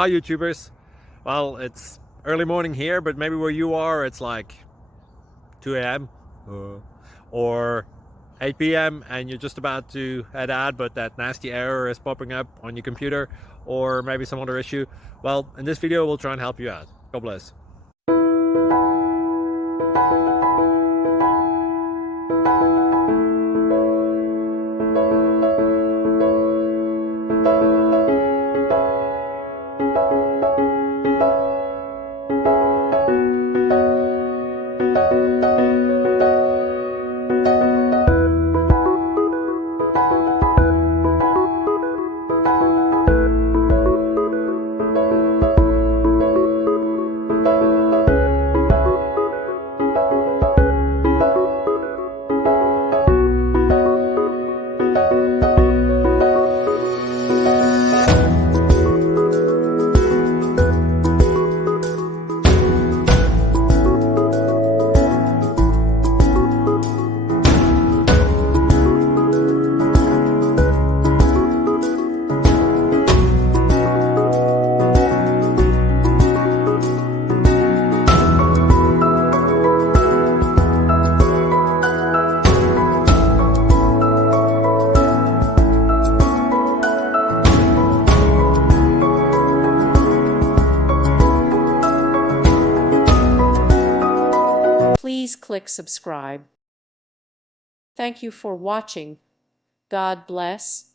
Hi YouTubers. Well, it's early morning here, but maybe where you are it's like 2 a.m. or 8 p.m. and you're just about to head out, but that nasty error is popping up on your computer, or maybe some other issue. Well, in this video we'll try and help you out. God bless. Please click subscribe. Thank you for watching. God bless.